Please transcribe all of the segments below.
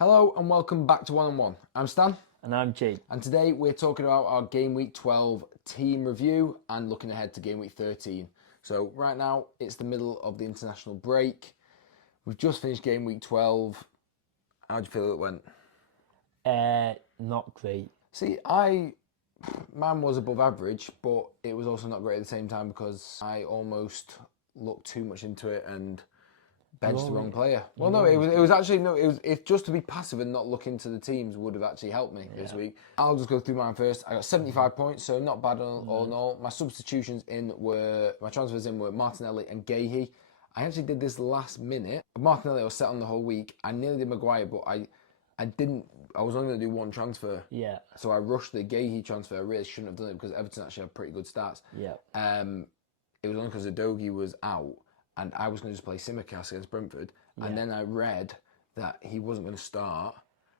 Hello and welcome back to One on One. I'm Stan, And I'm Jake. and today we're talking about our Game Week 12 team review and looking ahead to Game Week 13. So right now it's the middle of the international break. We've just finished Game Week 12. How do you feel it went? Not great. See, mine was above average, but it was also not great at the same time because I almost looked too much into it and benched the wrong player. Well, no, it was actually no. It's just to be passive and not look into the teams would have actually helped me this week. I'll just go through mine first. I got 75 points, so not bad all in all. My substitutions my transfers in were Martinelli and Gahey. I actually did this last minute. Martinelli I was set on the whole week. I nearly did Maguire, but I didn't. I was only going to do one transfer. Yeah. So I rushed the Gahey transfer. I really shouldn't have done it because Everton actually have pretty good stats. Yeah. It was only because Udogie was out. And I was going to just play Simicast against Brentford. Yeah. And then I read that he wasn't going to start.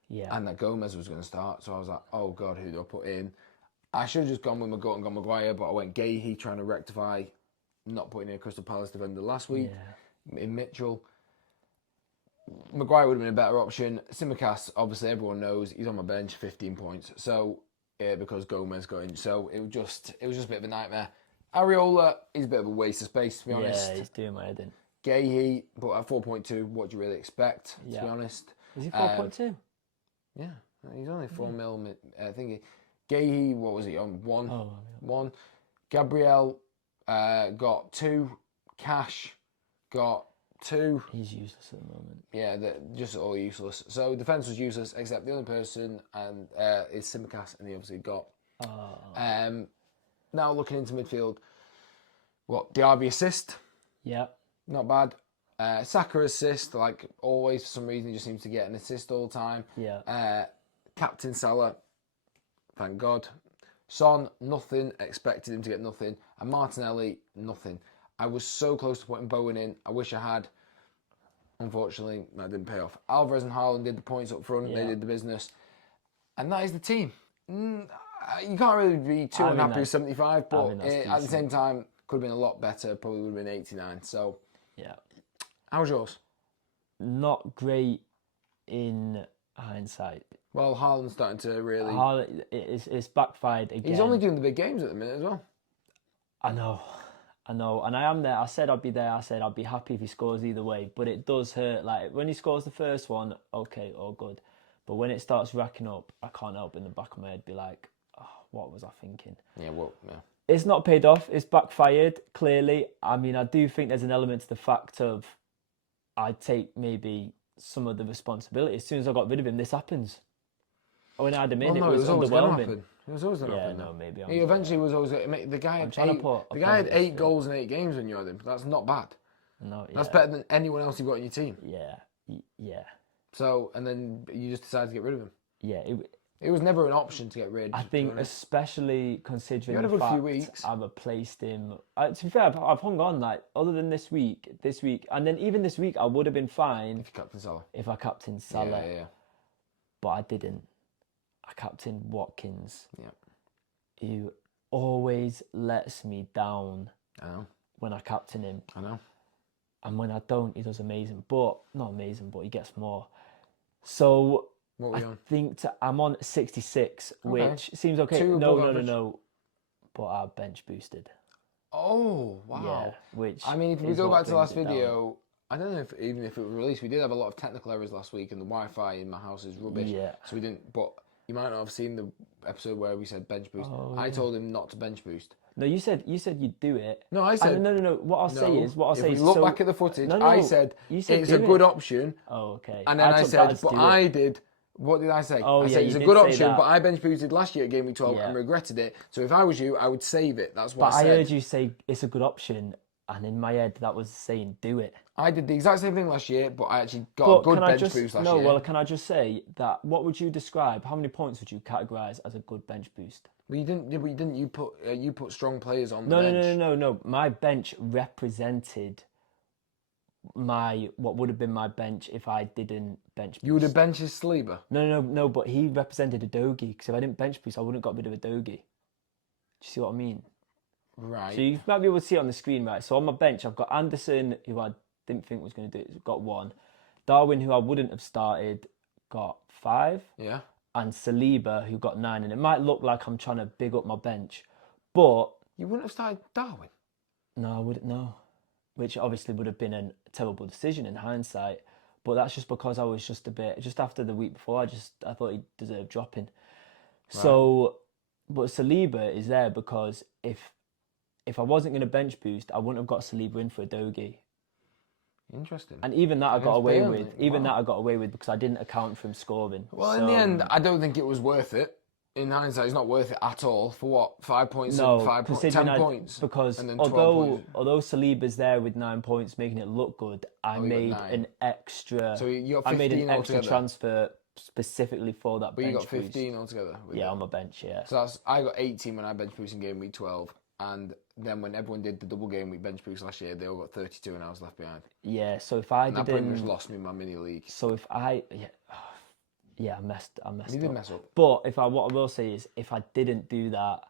Yeah. And that Gomez was going to start. So I was like, oh, God, who do I put in? I should have just gone with my gut and gone Maguire, but I went Gahey trying to rectify not putting in a Crystal Palace defender last week in Mitchell. Maguire would have been a better option. Simicast, obviously, everyone knows he's on my bench, 15 points. So, because Gomez got in. So it was just a bit of a nightmare. Areola is a bit of a waste of space, to be honest. Yeah, he's doing my head in. Gahey, but at 4.2, what do you really expect, to be honest? Is he 4.2? Yeah, he's only 4 mil. I think Gahey, what was he on? One. Oh, yeah. One. Gabriel got 2. Cash got 2. He's useless at the moment. Yeah, they're just all useless. So defence was useless, except the only person is Simicast, and he obviously got. Now looking into midfield, Diaby assist? Yeah. Not bad. Saka assist, like always, for some reason, he just seems to get an assist all the time. Yeah. Captain Salah, thank God. Son, nothing. Expected him to get nothing. And Martinelli, nothing. I was so close to putting Bowen in. I wish I had. Unfortunately, that didn't pay off. Alvarez and Haaland did the points up front. Yeah. They did the business. And that is the team. You can't really be too unhappy with 75, but at the same time, could have been a lot better. Probably would have been 89. So, yeah. How's yours? Not great in hindsight. Well, Haaland's starting to really. It's backfired again. He's only doing the big games at the minute as well. I know. And I am there. I said I'd be there. I said I'd be happy if he scores either way. But it does hurt. Like, when he scores the first one, okay, all good. But when it starts racking up, I can't help in the back of my head be like, oh, what was I thinking? Yeah. It's not paid off. It's backfired, clearly. I mean, I do think there's an element to the fact of I take maybe some of the responsibility. As soon as I got rid of him, this happens. When I had him in, it was underwhelming. It was always going to happen. Yeah, no, maybe. He eventually was always going to. The guy had 8 goals in 8 games when you had him. That's not bad. No, yeah. That's better than anyone else you've got in your team. Yeah. So, and then you just decided to get rid of him. Yeah. It was never an option to get rid. I think, especially considering the fact few weeks. I've replaced him. To be fair, I've hung on, like, other than this week, and then even this week, I would have been fine if you captain Salah. If I captained Salah. Yeah. But I didn't. I captained Watkins. Yeah. Who always lets me down. I know. When I captain him. I know. And when I don't, he does amazing. But, not amazing, but he gets more. So, what were you on? I'm on 66, which seems okay. No. But I bench boosted. Oh, wow. Yeah, which I mean, if we go back to the last video, I don't know if it was released, we did have a lot of technical errors last week and the Wi-Fi in my house is rubbish. Yeah. So we didn't, but you might not have seen the episode where we said bench boost. I told him not to bench boost. No, you said you'd do it. No, I said... No. What I'll say is... If you look back at the footage, I said it's a good option. Oh, okay. And then I said, but I did... What did I say? I said it's a good option, but I bench boosted last year at Game Week 12 and regretted it. So if I was you, I would save it. That's what I said. But I heard you say it's a good option, and in my head, that was saying do it. I did the exact same thing last year, but I actually got a good bench boost last year. No, well, can I just say that what would you describe, how many points would you categorise as a good bench boost? Well, you didn't. You put strong players on the bench. No. My bench represented what would have been my bench if I didn't bench boost. You would have benched Saliba? No, but he represented Udogie, because if I didn't bench boost, I wouldn't have got rid of Udogie. Do you see what I mean? Right. So you might be able to see it on the screen, right? So on my bench, I've got Anderson, who I didn't think was going to do it, got 1. Darwin, who I wouldn't have started, got 5, Yeah. and Saliba, who got 9. And it might look like I'm trying to big up my bench, but You wouldn't have started Darwin. no, I wouldn't know. Which obviously would have been a terrible decision in hindsight. But that's just because I was just a bit, just after the week before, I thought he deserved dropping. So, but Saliba is there because if I wasn't going to bench boost, I wouldn't have got Saliba in for a Dogie. Interesting. And even that I got Against away Burnley, with. Even wow. that I got away with because I didn't account for him scoring. Well, in the end, I don't think it was worth it. In hindsight, it's not worth it at all. For what? 5 points and 5 points, 10 points. Because and then 12 points. although Saliba's there with 9 points, making it look good, I made got 9. an extra. So you got I 15 made an extra altogether. transfer specifically for that But bench you got 15 boost. altogether. Yeah, on my bench. Yeah. So I got 18 when I bench boosted in game week 12. And then when everyone did the double game week bench boost last year, they all got 32 and I was left behind. Yeah. So if I And that pretty much didn't, lost me my mini league. so if I, yeah, I messed You did up. mess up. But what I will say is, if I didn't do that,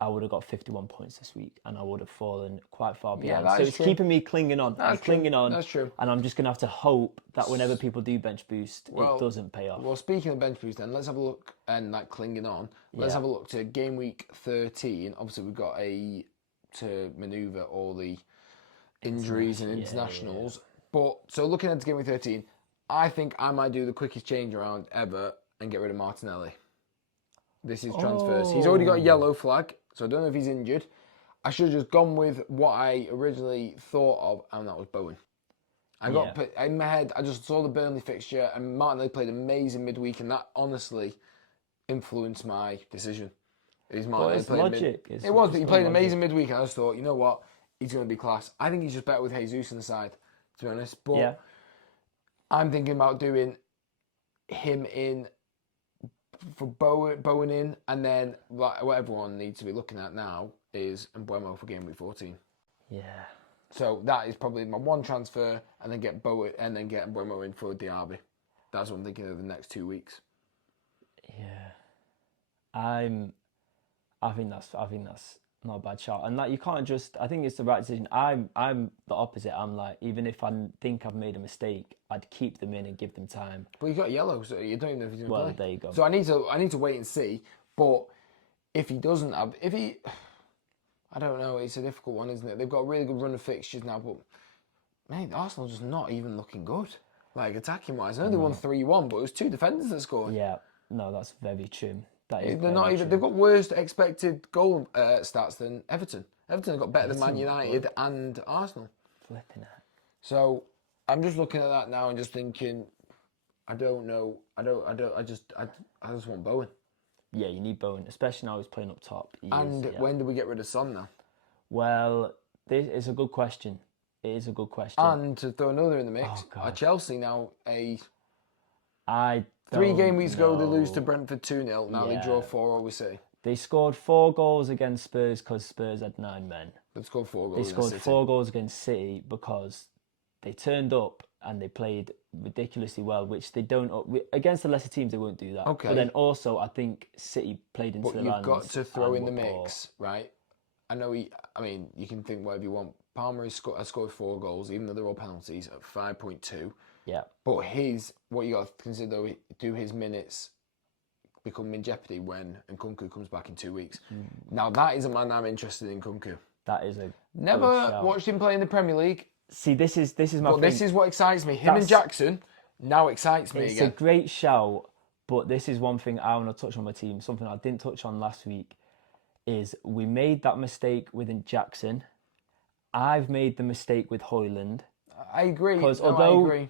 I would have got 51 points this week, and I would have fallen quite far behind. that So is it's true. keeping me clinging on. I'm clinging on. That's true. And I'm just gonna have to hope that whenever people do bench boost, Well, it doesn't pay off. Well, speaking of bench boost, then let's have a look and clinging on. Let's have a look to game week 13. Obviously, we've got to manoeuvre all the injuries and internationals. But so looking at game week 13, I think I might do the quickest change around ever and get rid of Martinelli. This is transfers. He's already got a yellow flag, so I don't know if he's injured. I should have just gone with what I originally thought of, and that was Bowen. I got in my head, I just saw the Burnley fixture, and Martinelli played amazing midweek, and that honestly influenced my decision. It's logic. It was, but he played amazing midweek, and I just thought, you know what, he's going to be class. I think he's just better with Jesus on the side, to be honest. But I'm thinking about doing him in for Bowen in, and then what everyone needs to be looking at now is Mbeumo for game week 14. Yeah. So that is probably my one transfer, and then get Bowen and then get Mbeumo in for Diaby. That's what I'm thinking of the next 2 weeks. Yeah. I think that's not a bad shot. And you can't just, I think it's the right decision. I'm the opposite. I'm like, even if I think I've made a mistake, I'd keep them in and give them time. But you got yellow, so you don't even know if he's going to play. Well, there you go. So I need to wait and see. But if he doesn't have, I don't know. It's a difficult one, isn't it? They've got a really good run of fixtures now, but mate, Arsenal just not even looking good. Like attacking wise, I know they won 3-1, but it was 2 defenders that scored. Yeah, no, that's very true. That is They're not even. They've got worse expected goal stats than Everton. Everton have got better than Man United and Arsenal. Flipping it. So I'm just looking at that now and just thinking, I don't know. I just want Bowen. Yeah, you need Bowen, especially now he's playing up top. When do we get rid of Son now? Well, this is a good question. It is a good question. And to throw another in the mix, are Chelsea now I 3 game weeks ago they lose to Brentford 2-0. Now they draw 4, we say. They scored 4 goals against Spurs because Spurs had 9 men. They've scored 4 goals. They scored 4 goals against City because they turned up and they played ridiculously well, which they don't against the lesser teams. They won't do that. Okay. But then also, I think City played into the But lands. you've got to throw in the mix, right? I know you can think whatever you want. Palmer has scored 4 goals, even though they're all penalties, at 5.2. Yeah. But what you got to consider, though, do his minutes become in jeopardy when Nkunku comes back in 2 weeks? Now, that is a man I'm interested in, Nkunku. That is a Never watched him play in the Premier League. See, this is my thing. This is what excites me. Him and Jackson now excites me again. It's a great shout, but this is one thing I want to touch on my team. Something I didn't touch on last week is we made that mistake with Jackson. I've made the mistake with Højlund. I agree. Because although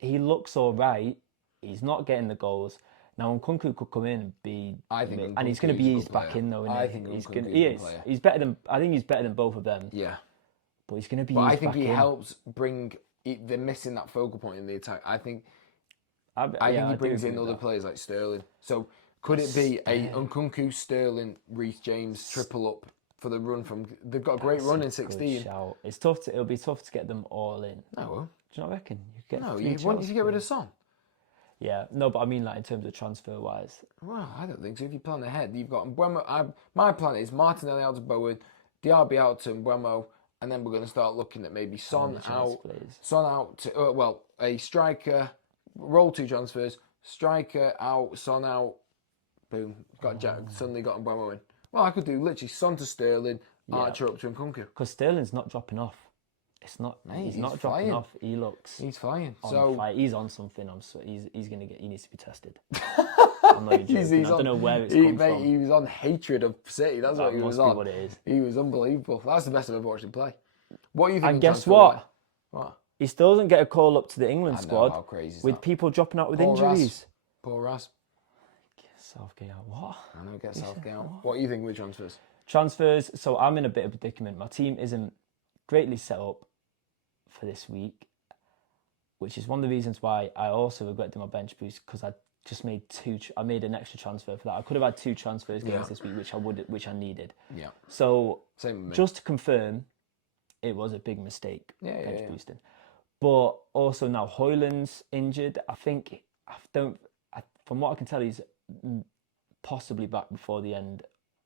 he looks all right, he's not getting the goals. Now Nkunku could come in and be, and he's going to be eased back in though. I think he is. He's better than. I think he's better than both of them. Yeah, but he's going to be. But eased I think back he in. helps bring. They're missing that focal point in the attack. I think he brings in other players like Sterling. So could it be a Nkunku, Sterling, Reece James triple up for the run from? They've got a great run in 16. It's tough. It'll be tough to get them all in. No, do you not reckon? You want to get rid of Son. Yeah, no, but I mean like in terms of transfer wise. Well, I don't think so. If you plan ahead, you've got Mbeumo. My plan is Martinelli out to Bowen, Diaby out to Mbeumo, and then we're going to start looking at maybe Son out. Son out to a striker, roll 2 transfers, striker out, Son out, boom, suddenly got Mbeumo in. Well, I could do literally Son to Sterling, Archer up to Nkunku. Because Sterling's not dropping off. It's not. Mate, he's he's not flying. dropping off. He looks. He's flying. On fire. He's on something. He's gonna get. He needs to be tested. I'm not even joking. I don't know where it's come from. He was on hatred of City. That's what he was on. What it is. He was unbelievable. That's the best I've ever watched him play. What do you think? And guess what? What? He still doesn't get a call up to the England squad how crazy is with that? people dropping out with injuries. Poor Ras. Southgate out. What? I know, get Southgate out. What do you think with transfers? Transfers. So I'm in a bit of a predicament. My team isn't greatly set up for this week, which is one of the reasons why I also regret doing my bench boost, because I just made I made an extra transfer for that. I could have had 2 transfers games this week, which I needed. Yeah. So Same with me. just to confirm, it was a big mistake. Yeah. Boosting. But also now Højlund's injured. From what I can tell, he's possibly back before the end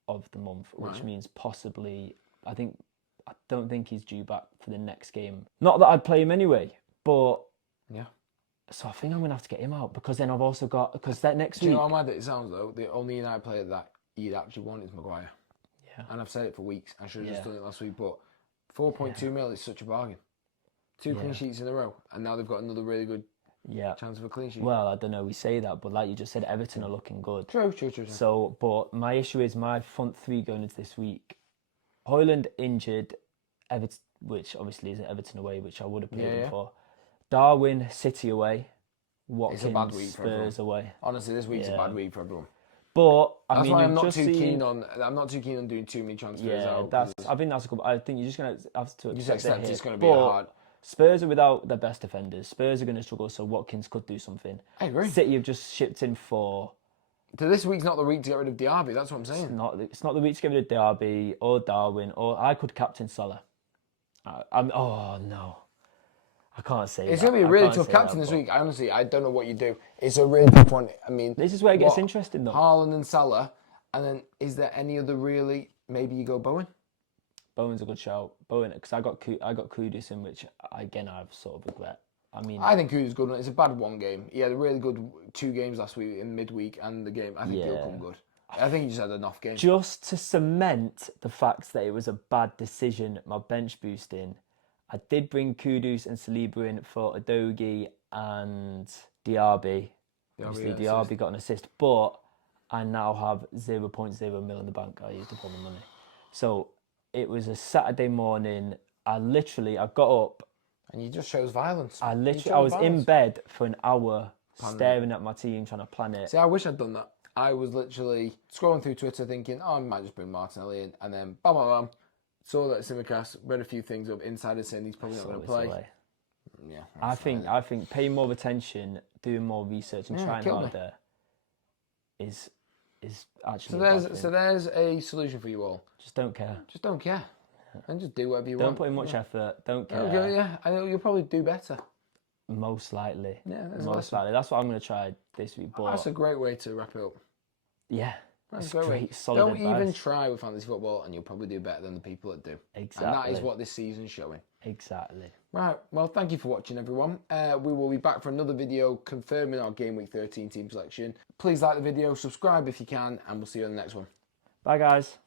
of the month, which means possibly. I don't think he's due back for the next game. Not that I'd play him anyway, but yeah. So I think I'm gonna have to get him out, because then I've also got that next week. Do you know how mad it sounds though? The only United player that you'd actually want is Maguire. Yeah. And I've said it for weeks. I should have just done it last week, but 4.2 mil is such a bargain. 2 clean sheets in a row, and now they've got another really good chance of a clean sheet. Well, I don't know. We say that, but like you just said, Everton are looking good. True. So, but my issue is my front 3 going into this week. Højlund injured, Everton, which obviously is Everton away, which I would have played him for. Darwin, City away. Watkins, it's a bad week for Spurs away. Honestly, this week's a bad week for everyone. But that's why I'm not too keen on doing too many transfers out. I think that's a good. I think you're just gonna have to accept it's going to be hard. Spurs are without their best defenders. Spurs are going to struggle, so Watkins could do something. I agree. City have just shipped in 4. So this week's not the week to get rid of Diaby. That's what I'm saying. It's not the week to get rid of Diaby or Darwin, or I could captain Salah. Oh no. I can't say it's going to be a really tough captain this week. Honestly, I don't know what you do. It's a really tough one. I mean, this is where it gets interesting, though. Haaland and Salah, and then is there any other really? Maybe you go Bowen. Bowen's a good shout. Bowen, because I got Kudus in, which again I've sort of regret. I think Kudus is good. It's a bad one game. He had a really good 2 games last week in midweek, and the game. I think he'll come good. I think he just had enough games. Just to cement the fact that it was a bad decision, my bench boosting. I did bring Kudus and Saliba in for Udogie and Diaby. Obviously, Diaby got an assist, but I now have 0.0 mil in the bank. I used up all the money. So it was a Saturday morning. I got up. And you just chose violence. I was in bed for an hour staring at my team, trying to plan it. See, I wish I'd done that. I was literally scrolling through Twitter thinking, I might just bring Martinelli in, and then bam. Saw that Simicast, read a few things up. Insider saying he's probably not going to play. Yeah, I think paying more attention, doing more research, and trying harder is actually. So there's a solution for you all. Just don't care. Just don't care, and just do whatever you want. Don't put in much effort. Don't care. Okay, I know you'll probably do better. Most likely. Yeah, most likely. That's what I'm going to try this week. But that's a great way to wrap it up. Yeah. That's great. Solid Don't advice. Even try with fantasy football, and you'll probably do better than the people that do. Exactly. And that is what this season's showing. Exactly. Right. Well, thank you for watching, everyone. We will be back for another video confirming our Game Week 13 team selection. Please like the video, subscribe if you can, and we'll see you on the next one. Bye, guys.